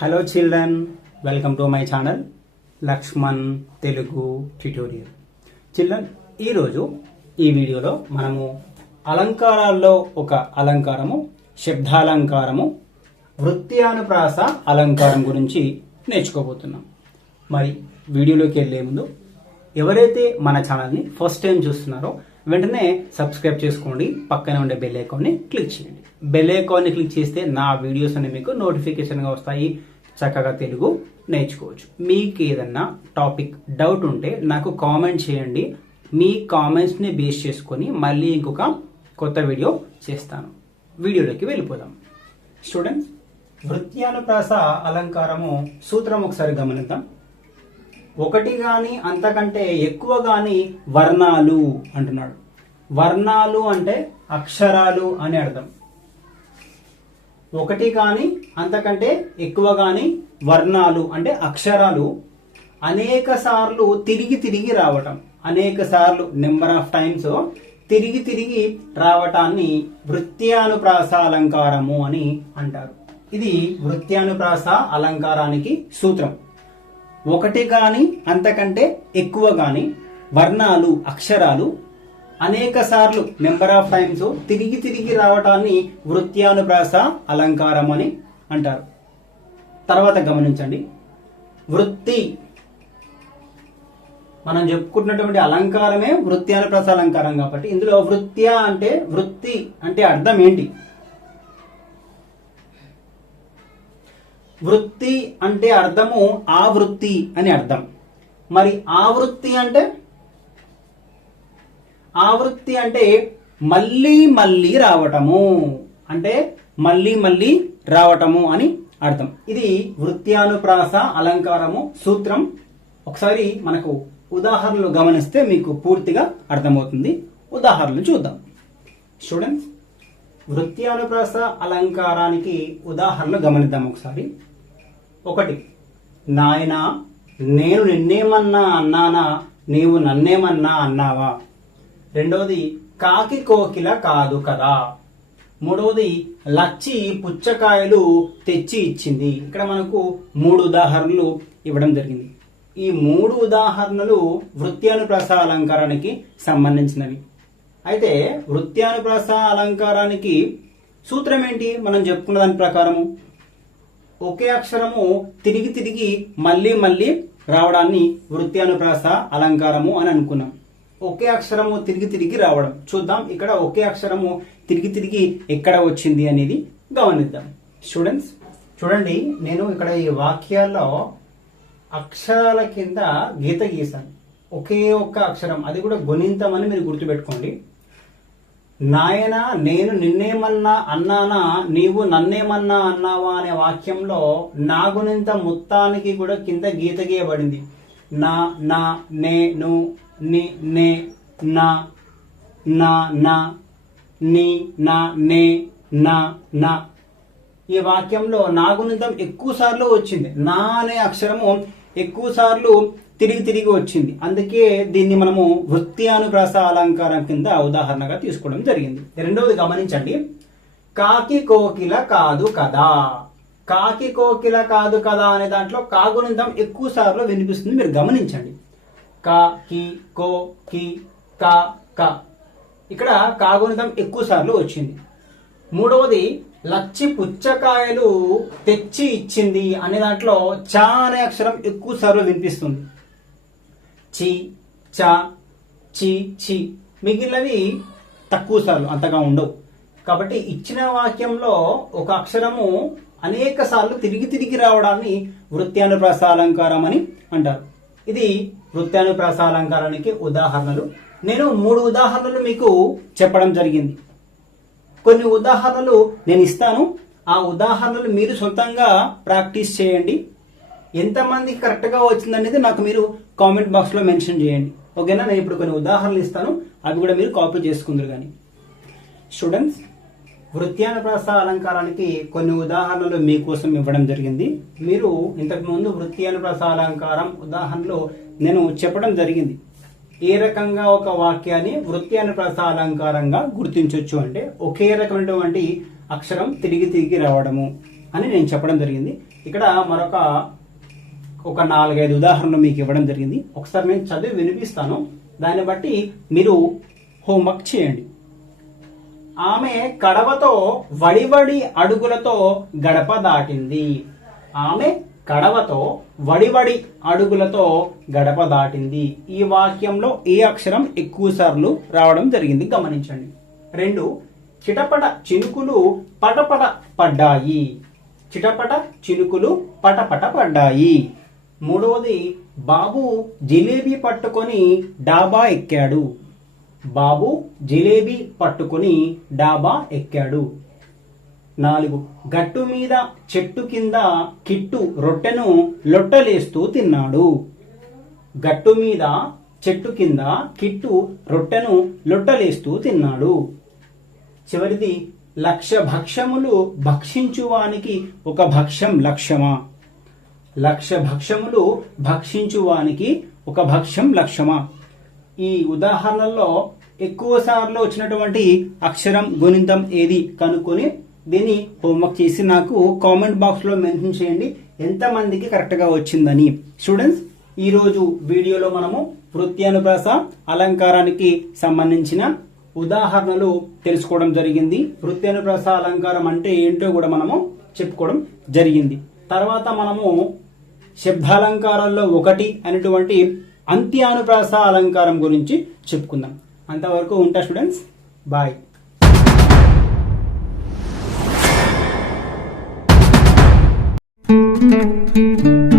Hello children, welcome to my channel Laxman Telugu tutorial. Children, ఈరోజు ఈ వీడియోలో మనము అలంకారాల్లో ఒక అలంకారము, శబ్దాలంకారము, వృత్యానుప్రాస అలంకారం గురించి నేర్చుకోబోతున్నాం. మరి వీడియోలోకి వెళ్లే ముందు ఎవరైతే మన ఛానల్ని ఫస్ట్ టైం చూస్తున్నారో వెంటనే సబ్స్క్రైబ్ చేసుకోండి. పక్కనే ఉండే బెల్ ఐకాన్ని క్లిక్ చేయండి. బెల్ ఐకాన్ని క్లిక్ చేస్తే నా వీడియోస్ అన్ని మీకు నోటిఫికేషన్గా వస్తాయి. చక్కగా తెలుగు నేర్చుకోవచ్చు. మీకు ఏదన్నా టాపిక్ డౌట్ ఉంటే నాకు కామెంట్ చేయండి. మీ కామెంట్స్ని బేస్ చేసుకొని మళ్ళీ ఇంకొక కొత్త వీడియో చేస్తాను. వీడియోలోకి వెళ్ళిపోదాం. స్టూడెంట్స్, వృత్యానుప్రాస అలంకారము సూత్రం ఒకసారి గమనిద్దాం. ఒకటి గాని అంతకంటే ఎక్కువ గాని వర్ణాలు అంటున్నాడు. వర్ణాలు అంటే అక్షరాలు అని అర్థం. ఒకటి గాని అంతకంటే ఎక్కువ గాని వర్ణాలు అంటే అక్షరాలు అనేక సార్లు తిరిగి రావటం, అనేక సార్లు నెంబర్ ఆఫ్ టైమ్స్ తిరిగి రావటాన్ని వృత్యానుప్రాస అలంకారము అని అంటారు. ఇది వృత్యానుప్రాస అలంకారానికి సూత్రం. ఒకటి గాని అంతకంటే ఎక్కువ గాని వర్ణాలు, అక్షరాలు అనేక సార్లు నెంబర్ ఆఫ్ టైమ్స్ తిరిగి రావటాన్ని వృత్యానుప్రాస అలంకారం అని అంటారు. తర్వాత గమనించండి, వృత్తి మనం చెప్పుకుంటున్నటువంటి అలంకారమే వృత్యానుప్రాస అలంకారం. కాబట్టి ఇందులో వృత్య అంటే వృత్తి అంటే అర్థం ఏంటి? వృత్తి అంటే అర్థము ఆవృత్తి అని అర్థం. మరి ఆవృత్తి అంటే మళ్ళీ రావటము, అంటే మళ్ళీ రావటము అని అర్థం. ఇది వృత్యానుప్రాస అలంకారము సూత్రం. ఒకసారి మనకు ఉదాహరణలు గమనిస్తే మీకు పూర్తిగా అర్థమవుతుంది. ఉదాహరణలు చూద్దాం. స్టూడెంట్స్, వృత్యానుప్రాస అలంకారానికి ఉదాహరణలు గమనిద్దాం ఒకసారి. ఒకటి, నాయనా నేను నిన్నేమన్నా అన్నానా, నీవు నన్నేమన్నా అన్నావా. రెండవది, కాకి కోకిల కాదు కదా. మూడవది, లచ్చి పుచ్చకాయలు తెచ్చి ఇచ్చింది. ఇక్కడ మనకు 3 ఉదాహరణలు ఇవ్వడం జరిగింది. ఈ 3 ఉదాహరణలు వృత్యానుప్రాస అలంకారానికి సంబంధించినవి. అయితే వృత్యానుప్రాస అలంకారానికి సూత్రం ఏంటి? మనం చెప్పుకున్న దాని ప్రకారము ఒకే అక్షరము తిరిగి మళ్ళీ రావడాన్ని వృత్యానుప్రాస అలంకారము అని అనుకున్నాం. ఒకే అక్షరము తిరిగి రావడం చూద్దాం. ఇక్కడ ఒకే అక్షరము తిరిగి ఎక్కడ వచ్చింది అనేది గమనిద్దాం. స్టూడెంట్స్ చూడండి, నేను ఇక్కడ ఈ వాక్యాల్లో అక్షరాల కింద గీత గీసాను. ఒకే ఒక్క అక్షరం, అది కూడా గుణింతం అని మీరు గుర్తుపెట్టుకోండి. నాయనా నేను నిన్నేమన్నా అన్నానా, నీవు నన్నేమన్నా అన్నావా అనే వాక్యంలో నా గుణింతం మొత్తానికి కూడా కింద గీత గీయబడింది. నా, నే, ను, ని, నే, నా, నీ, నా, నే, నా. ఈ వాక్యంలో నా గుణింతం ఎక్కువ సార్లు వచ్చింది. నా అనే అక్షరము ఎక్కువ సార్లు తిరిగి వచ్చింది. అందుకే దీన్ని మనము వృత్యానుప్రాస అలంకారం కింద ఉదాహరణగా తీసుకోవడం జరిగింది. రెండవది గమనించండి, కాకి కోకిల కాదు కదా. కాకి కోకిల కాదు కదా అనే దాంట్లో కాగుణింతం ఎక్కువ సార్లు వినిపిస్తుంది. మీరు గమనించండి, కా, కి, కో, కి, కా, క. ఇక్కడ కాగుణింతం ఎక్కువ సార్లు వచ్చింది. మూడవది, లచ్చి పుచ్చకాయలు తెచ్చి ఇచ్చింది అనే దాంట్లో చా అనే అక్షరం ఎక్కువ సార్లు వినిపిస్తుంది. చి, చ, చి, చి. మిగిలినవి తక్కువ సార్లు, అంతగా ఉండవు. కాబట్టి ఇచ్చిన వాక్యంలో ఒక అక్షరము అనేక సార్లు తిరిగి రావడాన్ని వృత్యానుప్రాస అలంకారం అని అంటారు. ఇది వృత్యానుప్రాస అలంకారానికి ఉదాహరణలు. నేను 3 ఉదాహరణలు మీకు చెప్పడం జరిగింది. కొన్ని ఉదాహరణలు నేను ఇస్తాను. ఆ ఉదాహరణలు మీరు సొంతంగా ప్రాక్టీస్ చేయండి. ఎంతమందికి కరెక్ట్గా వచ్చిందనేది నాకు మీరు కామెంట్ బాక్స్లో మెన్షన్ చేయండి. ఓకేనా? నేను ఇప్పుడు కొన్ని ఉదాహరణలు ఇస్తాను, అవి కూడా మీరు కాపీ చేసుకుందరు. కానీ స్టూడెంట్స్, వృత్యానుప్రాస అలంకారానికి కొన్ని ఉదాహరణలు మీకోసం ఇవ్వడం జరిగింది. మీరు ఇంతకుముందు వృత్యానుప్రాస అలంకారం ఉదాహరణలు నేను చెప్పడం జరిగింది. ఏ రకంగా ఒక వాక్యాన్ని వృత్యానుప్రాస అలంకారంగా గుర్తించవచ్చు అంటే ఒకే రకమైనటువంటి అక్షరం తిరిగి రావడము అని నేను చెప్పడం జరిగింది. ఇక్కడ మరొక ఒక 4-5 ఉదాహరణలు మీకు ఇవ్వడం జరిగింది. ఒకసారి నేను చదివి వినిపిస్తాను, దాన్ని బట్టి మీరు హోంవర్క్ చేయండి. ఆమె కడవతో వడివడి అడుగులతో గడప దాటింది. ఆమె కడవతో వడివడి అడుగులతో గడప దాటింది. ఈ వాక్యంలో ఏ అక్షరం ఎక్కువ సార్లు రావడం జరిగింది గమనించండి. 2, చిటపట చినుకులు పటపట పడ్డాయి. చిటపట చినుకులు పటపట పడ్డాయి. 3వది, బాబు జిలేబీ పట్టుకొని డాబా ఎక్కాడు. బాబు జిలేబీ పట్టుకొని డాబా ఎక్కాడు. 4, గట్టు మీద చెట్టు కింద కిట్టు రొట్టెను లొట్టలేస్తూ తిన్నాడు. గట్టు మీద చెట్టు కింద కిట్టు రొట్టెను లొట్టలేస్తూ తిన్నాడు. చివరిది, 1,00,000 భక్ష్యములు భక్షించువానికి ఒక భక్ష్యం లక్ష్యమా. 1,00,000 భక్ష్యములు భక్షించువానికి ఒక భక్ష్యం లక్ష్యమా. ఈ ఉదాహరణల్లో ఎక్కువ సార్లు వచ్చినటువంటి అక్షరం గుణింతం ఏది కనుక్కొని దీన్ని హోంవర్క్ చేసి నాకు కామెంట్ బాక్స్ లో మెన్షన్ చేయండి ఎంతమందికి కరెక్ట్ గా వచ్చిందని. స్టూడెంట్స్, ఈ రోజు వీడియోలో మనము వృత్యానుప్రాస అలంకారానికి సంబంధించిన ఉదాహరణలు తెలుసుకోవడం జరిగింది. వృత్యానుప్రాస అలంకారం అంటే ఏంటో కూడా మనము చెప్పుకోవడం జరిగింది. తర్వాత మనము శబ్దాలంకారాల్లో ఒకటి అనేటువంటి అంత్యానుప్రాస అలంకారం గురించి చెప్పుకుందాం. అంతవరకు ఉంటా స్టూడెంట్స్, బాయ్. Thank you.